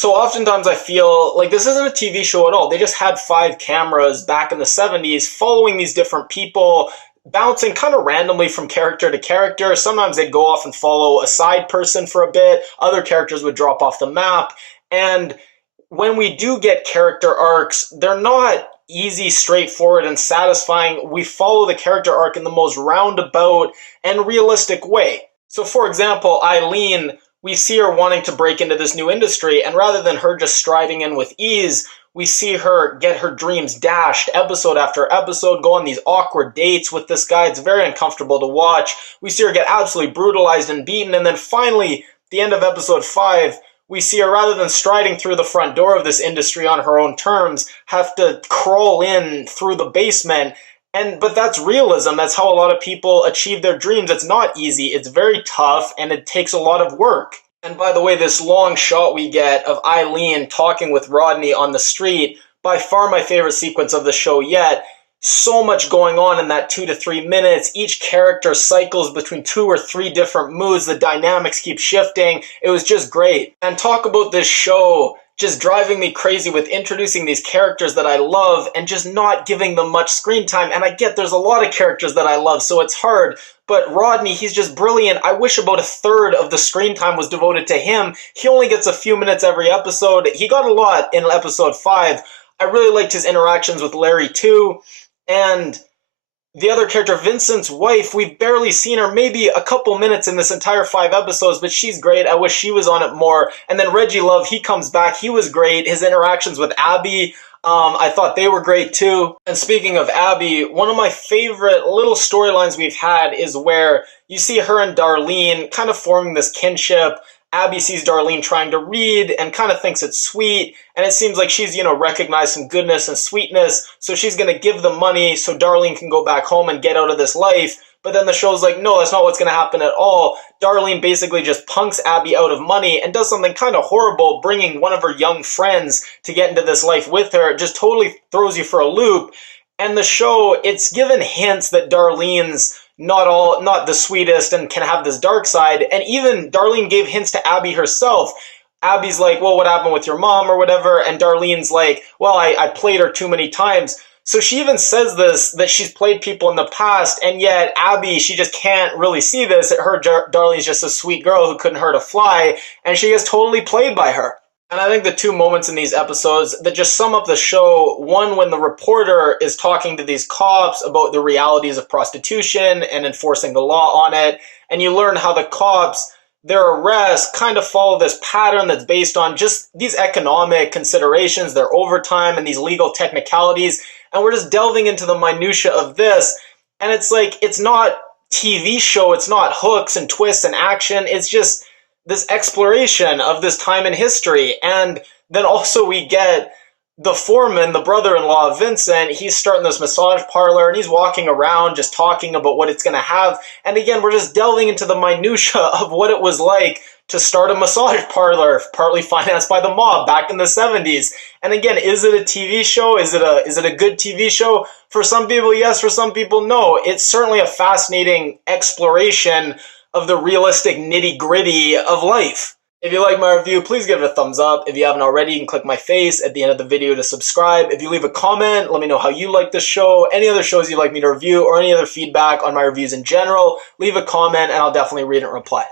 So oftentimes I feel like this isn't a TV show at all. They just had 5 cameras back in the 70s following these different people, bouncing kind of randomly from character to character. Sometimes they'd go off and follow a side person for a bit. Other characters would drop off the map. And when we do get character arcs, they're not easy, straightforward, and satisfying. We follow the character arc in the most roundabout and realistic way. So for example, Eileen, we see her wanting to break into this new industry, and rather than her just striding in with ease, we see her get her dreams dashed episode after episode, go on these awkward dates with this guy. It's very uncomfortable to watch. We see her get absolutely brutalized and beaten, and then finally, the end of episode 5, we see her, rather than striding through the front door of this industry on her own terms, have to crawl in through the basement. But that's realism. That's how a lot of people achieve their dreams. It's not easy. It's very tough, and it takes a lot of work. And by the way, this long shot we get of Eileen talking with Rodney on the street, by far my favorite sequence of the show yet. So much going on in that 2 to 3 minutes. Each character cycles between 2 or 3 different moods. The dynamics keep shifting. It was just great. And talk about this show just driving me crazy with introducing these characters that I love and just not giving them much screen time. And I get there's a lot of characters that I love, so it's hard. But Rodney, he's just brilliant. I wish about 1/3 of the screen time was devoted to him. He only gets a few minutes every episode. He got a lot in episode 5. I really liked his interactions with Larry too. And the other character, Vincent's wife, we've barely seen her, maybe a couple minutes in this entire 5 episodes, but she's great. I wish she was on it more. And then Reggie Love, he comes back. He was great. His interactions with Abby, I thought they were great too. And speaking of Abby, one of my favorite little storylines we've had is where you see her and Darlene kind of forming this kinship. Abby sees Darlene trying to read and kind of thinks it's sweet, and it seems like she's, recognized some goodness and sweetness, so she's going to give the money so Darlene can go back home and get out of this life. But then the show's like, no, that's not what's going to happen at all. Darlene basically just punks Abby out of money and does something kind of horrible, bringing one of her young friends to get into this life with her. It just totally throws you for a loop. And the show, it's given hints that Darlene's not the sweetest and can have this dark side. And even Darlene gave hints to Abby herself. Abby's like, well, what happened with your mom or whatever? And Darlene's like, well, I played her too many times. So she even says this, that she's played people in the past, and yet Abby, she just can't really see this. Darlene's just a sweet girl who couldn't hurt a fly, and she gets totally played by her. And I think the 2 moments in these episodes that just sum up the show, one, when the reporter is talking to these cops about the realities of prostitution and enforcing the law on it, and you learn how the cops, their arrests kind of follow this pattern that's based on just these economic considerations, their overtime, and these legal technicalities, and we're just delving into the minutia of this, and it's like, it's not TV show, it's not hooks and twists and action, it's just this exploration of this time in history. And then also we get the foreman, the brother-in-law of Vincent. He's starting this massage parlor and he's walking around just talking about what it's going to have. And again, we're just delving into the minutia of what it was like to start a massage parlor, partly financed by the mob back in the 70s. And again, is it a TV show? Is it a good TV show? For some people, yes. For some people, no. It's certainly a fascinating exploration of the realistic nitty-gritty of life. If you like my review, please give it a thumbs up. If you haven't already, you can click my face at the end of the video to subscribe. If you leave a comment, let me know how you like this show, any other shows you'd like me to review, or any other feedback on my reviews in general. Leave a comment and I'll definitely read it and reply.